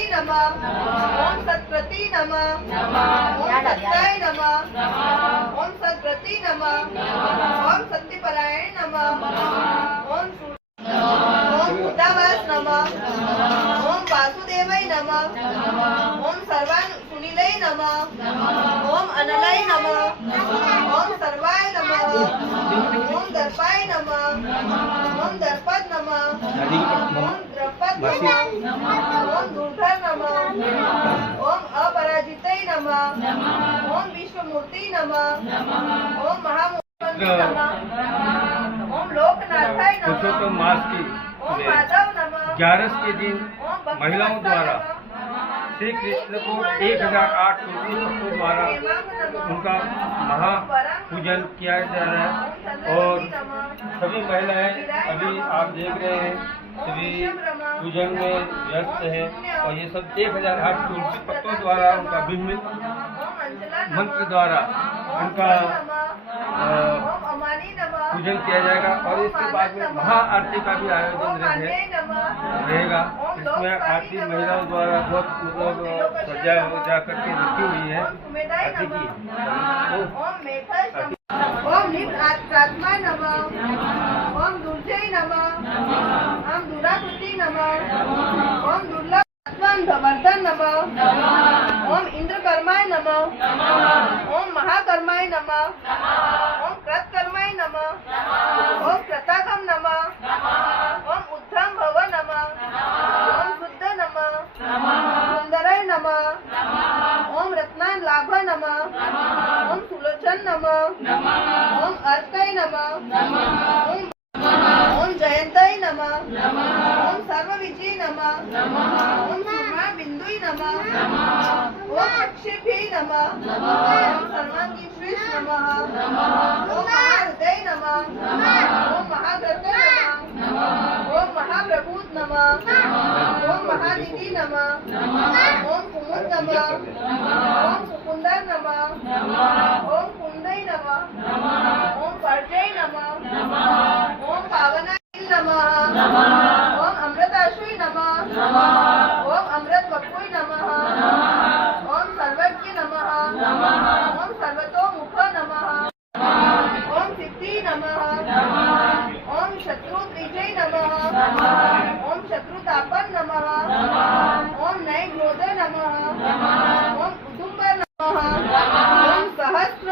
सत्पति नमः ओम सत्प्रति नमः ओम सत्याय नमः ओम सद्व्रति नमः ओम सत्यपरायण नमः ओम भूतावास नमः ओम वासुदेवाय नमः ओम सर्वान सुनीलय नमः ओम अनलय नमः ओम सर्वाय नमः ओम दर्पाय नमः ओम दर्पद नमः ओम द्रपद नमः ओम दुर्धर नमः ओम अपराजितय नमः ओम विश्वमूर्ति नमः ओम महामूर्ति नमः ओम लोकनाथाय नमः पुरुषोत्तम मास की ओम माधव नमः 11 के दिन महिलाओं द्वारा श्री कृष्ण को 1008 तुलसी पत्रों द्वारा उनका महापूजन किया जा रहा है। और सभी महिलाएं अभी आप देख रहे हैं सभी पूजन में व्यस्त है और ये सब 1008 तुलसी पत्रों द्वारा उनका विभिन्न मंत्र द्वारा उनका पूजन किया जाएगा। और इसके बाद में महाआरती का भी आयोजन रहेगा। इसमें आरती महिलाओं द्वारा बहुत मतलब सजा जा करके रखी हुई है आरती की। ओम नित्यात्मा नमः ओम दुर्जय नमः ओम दुराकृति नमः ओम दुर्लभ वर्धन नमः ओम इंद्रकर्माय नमः ओम महाकर्माय नमः ओम कृतकर्माय नमः ओम कृतागम नमः ओम उद्धम भव नमः ओम शुद्ध नमः सुंदराय नमः ओम रत्नान लाभ नमः ओम सुलोचन नमः ओम अर्कय नमः ओम जयंतय नमः ओम सर्वविजय नमः ओम सूर्मा बिंदुय नमः ओम अक्षेभ्यै नमः ओम सर्वांगी श्रेष्ठ नमः ओम महाहृदय नमः ओम महाग्रह नमः ओम महाप्रभूत नमः ओम महानिधि नमः ओम कुमुद नमः ओम सुकुंदर नमः ओम कुंदय नमः ओम पर्जय नमः ओम पावनाय नमः ओम अमृताशुय नमः ओम अमृत वक्कुय नमः ओम सर्वज्ञ नमः ओम सर्वतोमुख नमः ओम सिद्धि नमः ओम शत्रुद्विजय नमः ओम शत्रुतापन नमः ओम नैग्रोध नमः ओम उदुम्बर नमः ओम सहस्र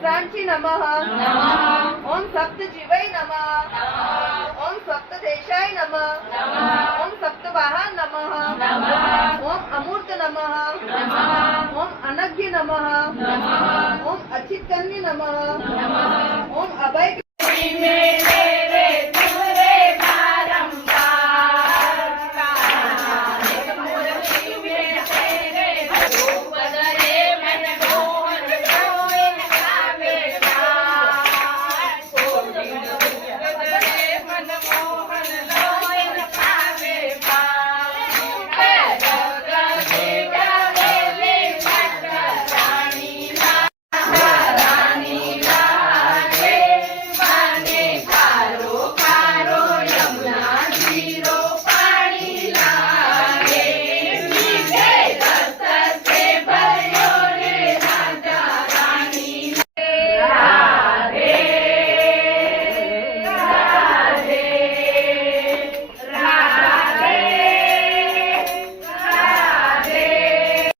प्रांची नमः ओम सप्तजीवय नमः ओम सप्तदेशाय नमः ओम सप्तवाहन नमः ओम अमूर्त नमः ओम अनघ्य नमः ओम अचितकन्य नमः ओम अभय